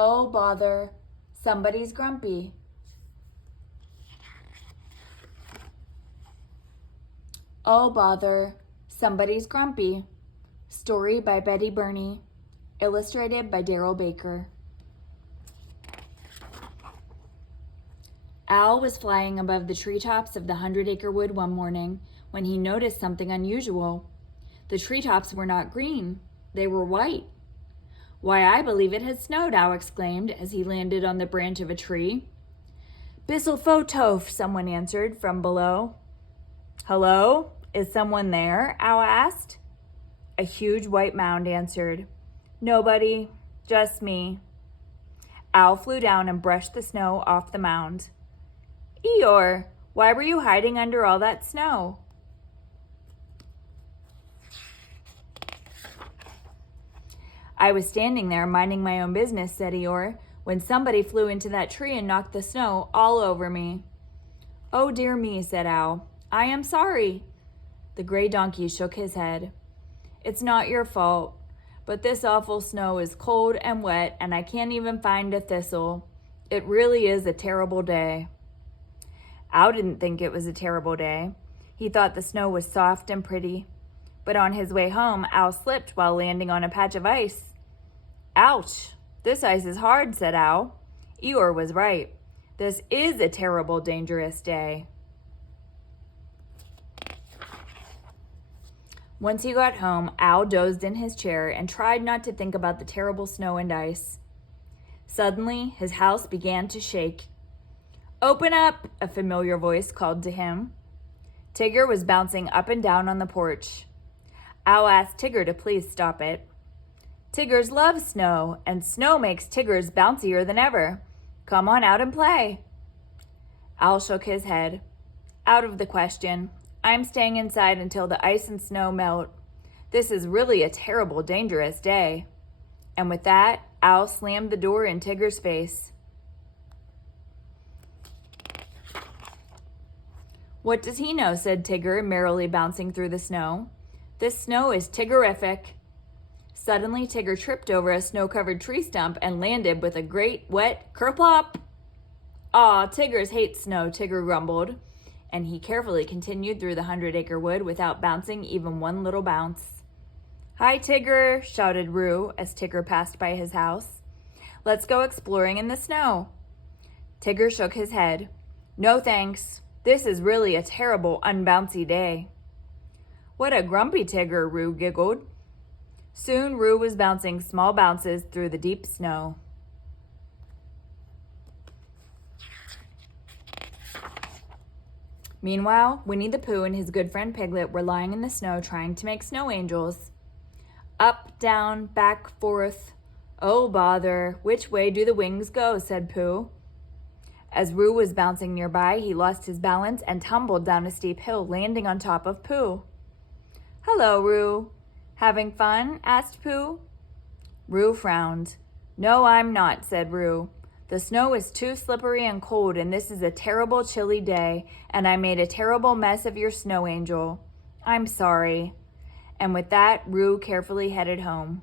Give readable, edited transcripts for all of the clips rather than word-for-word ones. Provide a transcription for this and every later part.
Oh, bother, somebody's grumpy. Oh, bother, somebody's grumpy. Story by Betty Birney, illustrated by Darrell Baker. Al was flying above the treetops of the 100-acre wood one morning when he noticed something unusual. The treetops were not green, they were white. "Why, I believe it has snowed," Al exclaimed as he landed on the branch of a tree. "Bissel Fotof," someone answered from below. "Hello? Is someone there?" Al asked. A huge white mound answered. "Nobody, just me." Al flew down and brushed the snow off the mound. "Eeyore, why were you hiding under all that snow?" "I was standing there minding my own business," said Eeyore, "when somebody flew into that tree and knocked the snow all over me." "Oh, dear me," said Al. "I am sorry." The gray donkey shook his head. "It's not your fault, but this awful snow is cold and wet, and I can't even find a thistle. It really is a terrible day." Al didn't think it was a terrible day. He thought the snow was soft and pretty. But on his way home, Al slipped while landing on a patch of ice. "Ouch, this ice is hard," said Al. Eeyore was right. This is a terrible, dangerous day. Once he got home, Al dozed in his chair and tried not to think about the terrible snow and ice. Suddenly, his house began to shake. "Open up," a familiar voice called to him. Tigger was bouncing up and down on the porch. Al asked Tigger to please stop it. "Tiggers love snow, and snow makes Tiggers bouncier than ever. Come on out and play." Al shook his head. "Out of the question. I'm staying inside until the ice and snow melt. This is really a terrible, dangerous day." And with that, Al slammed the door in Tigger's face. "What does he know?" said Tigger, merrily bouncing through the snow. "This snow is Tiggerific." Suddenly, Tigger tripped over a snow-covered tree stump and landed with a great, wet kerplop. "Aw, Tiggers hate snow," Tigger grumbled, and he carefully continued through the 100-acre wood without bouncing even one little bounce. "Hi, Tigger," shouted Roo as Tigger passed by his house. "Let's go exploring in the snow." Tigger shook his head. "No thanks. This is really a terrible, unbouncy day." "What a grumpy Tigger," Roo giggled. Soon Roo was bouncing small bounces through the deep snow. Meanwhile, Winnie the Pooh and his good friend Piglet were lying in the snow trying to make snow angels. "Up, down, back, forth. Oh, bother, which way do the wings go?" said Pooh. As Roo was bouncing nearby, he lost his balance and tumbled down a steep hill, landing on top of Pooh. "Hello, Roo. Having fun?" asked Pooh. Roo frowned. "No, I'm not," said Roo. "The snow is too slippery and cold, and this is a terrible, chilly day, and I made a terrible mess of your snow angel. I'm sorry." And with that, Roo carefully headed home.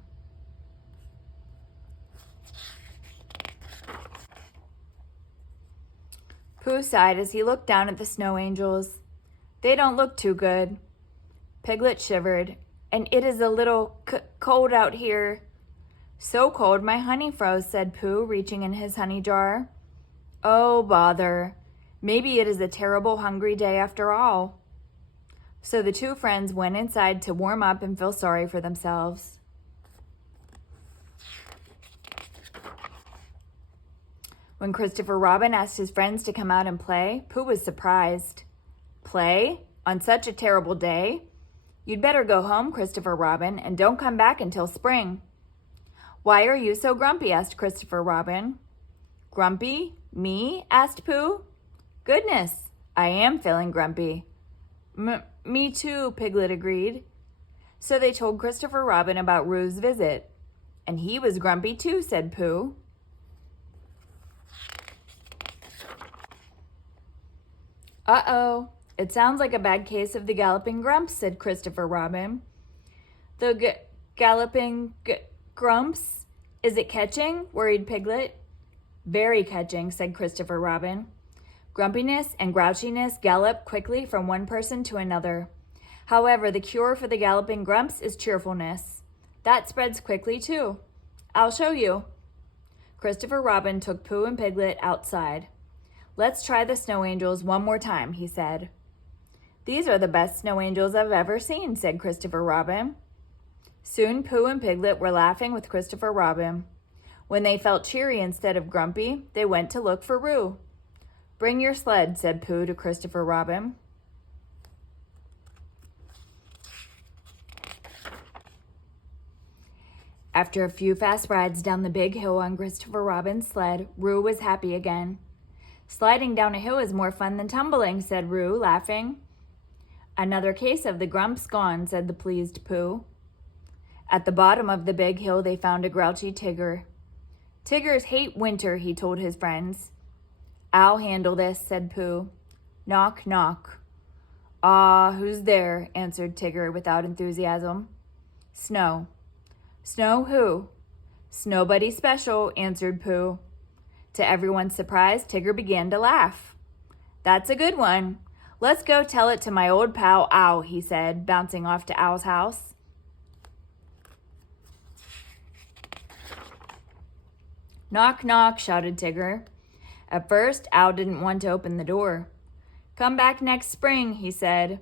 Pooh sighed as he looked down at the snow angels. "They don't look too good." Piglet shivered. "And it is a little cold out here." "So cold my honey froze," said Pooh, reaching in his honey jar. "Oh, bother. Maybe it is a terrible, hungry day after all." So the two friends went inside to warm up and feel sorry for themselves. When Christopher Robin asked his friends to come out and play, Pooh was surprised. "Play? On such a terrible day? You'd better go home, Christopher Robin, and don't come back until spring." "Why are you so grumpy?" asked Christopher Robin. "Grumpy? Me?" asked Pooh. "Goodness, I am feeling grumpy." Me too," Piglet agreed. So they told Christopher Robin about Roo's visit. "And he was grumpy too," said Pooh. "Uh-oh, it sounds like a bad case of the Galloping Grumps," said Christopher Robin. "The Galloping Grumps? Is it catching? Worried Piglet. Very catching, said Christopher Robin. Grumpiness and grouchiness gallop quickly from one person to another. However, the cure for the galloping grumps is cheerfulness. That spreads quickly, too. I'll show you. Christopher Robin took Pooh and Piglet outside. Let's try the snow angels one more time, he said. These are the best snow angels I've ever seen, said Christopher Robin. Soon Pooh and Piglet were laughing with Christopher Robin. When they felt cheery instead of grumpy, they went to look for Roo. Bring your sled, said Pooh to Christopher Robin. After a few fast rides down the big hill on Christopher Robin's sled, Roo was happy again. Sliding down a hill is more fun than tumbling, said Roo, laughing. Another case of the grumps gone, said the pleased Pooh. At the bottom of the big hill, they found a grouchy Tigger. Tiggers hate winter, he told his friends. I'll handle this, said Pooh. Knock, knock. Ah, who's there? Answered Tigger without enthusiasm. Snow. Snow who? Snowbody special, answered Pooh. To everyone's surprise, Tigger began to laugh. That's a good one. Let's go tell it to my old pal Owl, he said, bouncing off to Owl's house. Knock, knock, shouted Tigger. At first, Owl didn't want to open the door. Come back next spring, he said.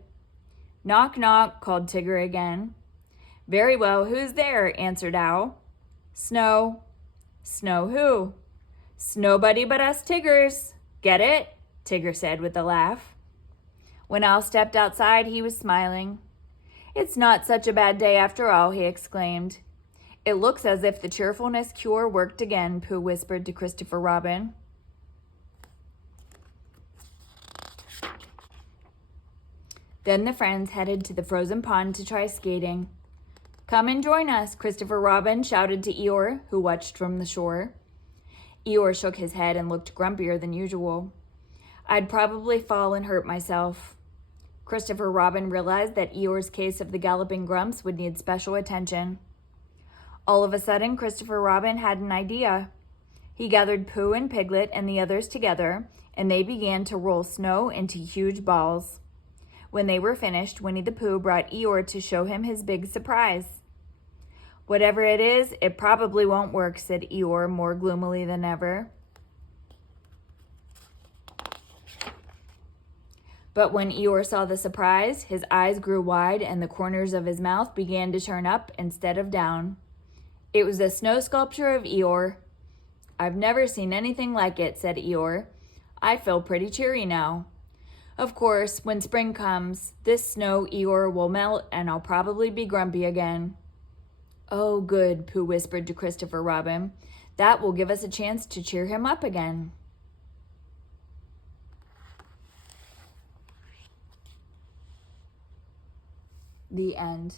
Knock, knock, called Tigger again. Very well, who's there? Answered Owl. Snow. Snow who? Snowbody but us Tiggers. Get it? Tigger said with a laugh. When Owl stepped outside, he was smiling. It's not such a bad day after all, he exclaimed. It looks as if the cheerfulness cure worked again, Pooh whispered to Christopher Robin. Then the friends headed to the frozen pond to try skating. Come and join us, Christopher Robin shouted to Eeyore, who watched from the shore. Eeyore shook his head and looked grumpier than usual. I'd probably fall and hurt myself. Christopher Robin realized that Eeyore's case of the galloping grumps would need special attention. All of a sudden, Christopher Robin had an idea. He gathered Pooh and Piglet and the others together, and they began to roll snow into huge balls. When they were finished, Winnie the Pooh brought Eeyore to show him his big surprise. Whatever it is, it probably won't work, said Eeyore more gloomily than ever. But when Eeyore saw the surprise, his eyes grew wide and the corners of his mouth began to turn up instead of down. It was a snow sculpture of Eeyore. I've never seen anything like it, said Eeyore. I feel pretty cheery now. Of course, when spring comes, this snow Eeyore will melt and I'll probably be grumpy again. Oh, good, Pooh whispered to Christopher Robin. That will give us a chance to cheer him up again. The end.